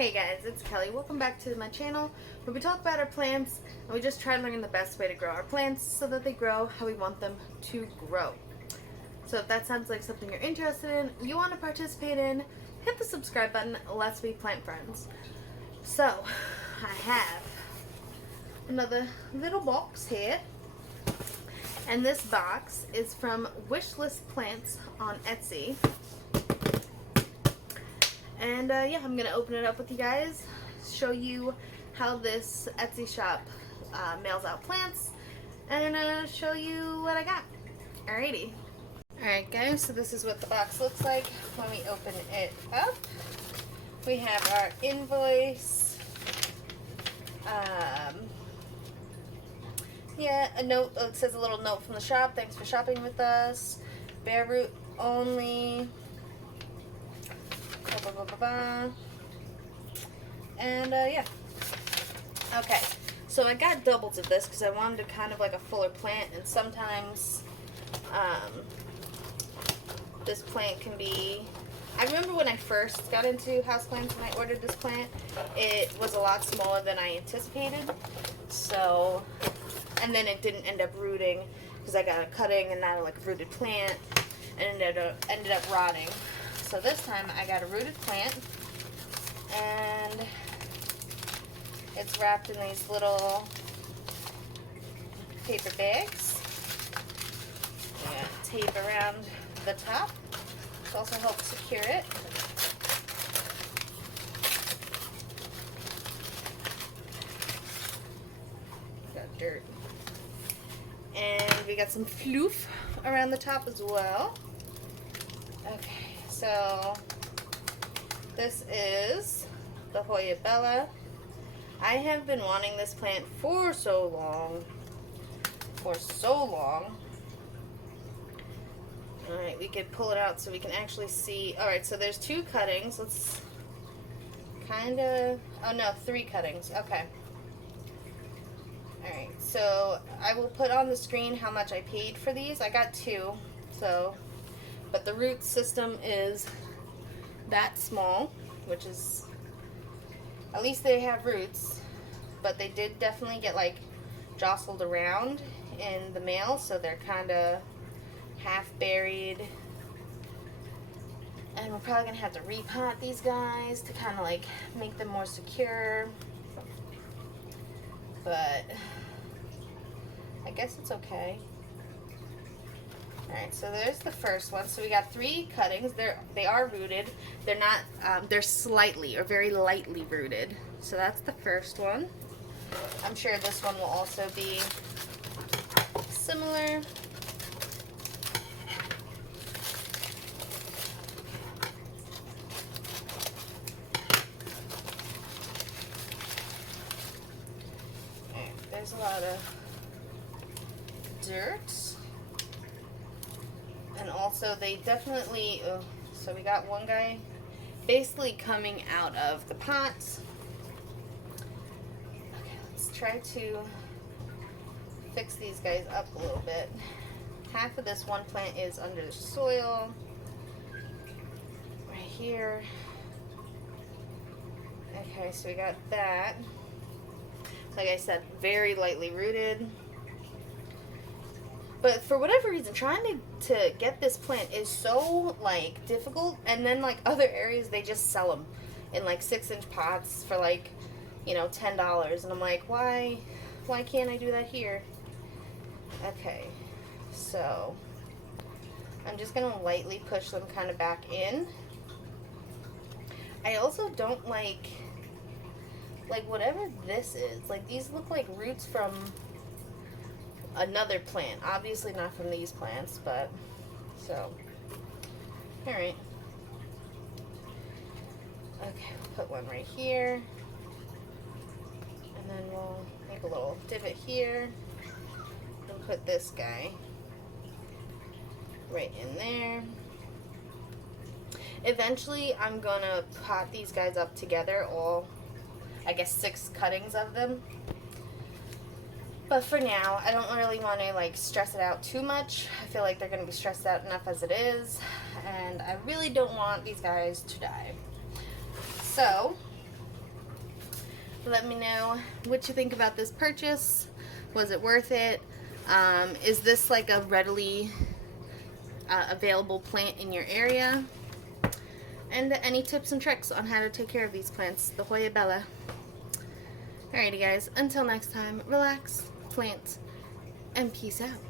Hey guys, it's Kelly. Welcome back to my channel where we talk about our plants and we just try learning the best way to grow our plants so that they grow how we want them to grow. So if that sounds like something you're interested in, you want to participate in, hit the subscribe button. Let's be plant friends. So I have another little box here, and this box is from Wishlist Plants on Etsy. And yeah, I'm going to open it up with you guys, show you how this Etsy shop mails out plants, and show you what I got. Alrighty. Alright guys, so this is what the box looks like when we open it up. We have our invoice, yeah, a note, it says a little note from the shop, thanks for shopping with us, bare root only, blah, blah, blah, blah. And yeah, okay, so I got doubles of this because I wanted kind of like a fuller plant, and sometimes this plant can be, I remember when I first got into houseplants and I ordered this plant, it was a lot smaller than I anticipated, so, and then it didn't end up rooting because I got a cutting and not like a rooted plant, and it ended up rotting. So this time I got a rooted plant, and it's wrapped in these little paper bags. Yeah, tape around the top. This also helps secure it. Got dirt. And we got some floof around the top as well. Okay, so this is the Hoya. I have been wanting this plant for so long. Alright, we could pull it out so we can actually see. Alright, so there's two cuttings. Let's oh no, three cuttings. Okay. Alright, so I will put on the screen how much I paid for these. I got two, so, but the root system is that small, which is, at least they have roots, but they did definitely get like jostled around in the mail, so they're kind of half buried, and we're probably gonna have to repot these guys to kind of like make them more secure, but I guess it's okay. Alright, so there's the first one. So we got three cuttings. They are rooted. They're not, they're slightly or very lightly rooted. So that's the first one. I'm sure this one will also be similar. Alright, there's a lot of dirt. And also they definitely, so we got one guy basically coming out of the pots. Okay, let's try to fix these guys up a little bit. Half of this one plant is under the soil, right here. Okay, so we got that. Like I said, very lightly rooted. But for whatever reason, trying to get this plant is so, like, difficult. And then, like, other areas, they just sell them in, like, 6-inch pots for, like, you know, $10. And I'm like, why can't I do that here? Okay, so I'm just going to lightly push them kind of back in. I also don't like, whatever this is. Like, these look like roots from another plant, obviously not from these plants, but so alright, okay, we'll put one right here, and then we'll make a little divot here and put this guy right in there. Eventually I'm gonna pot these guys up together, all I guess 6 cuttings of them. But for now, I don't really want to like stress it out too much. I feel like they're going to be stressed out enough as it is, and I really don't want these guys to die. So Let me know what you think about this purchase. Was it worth it? Is this like a readily available plant in your area? And any tips and tricks on how to take care of these plants, the Hoya Bella. Alrighty guys, until next time, relax, plant, and peace out.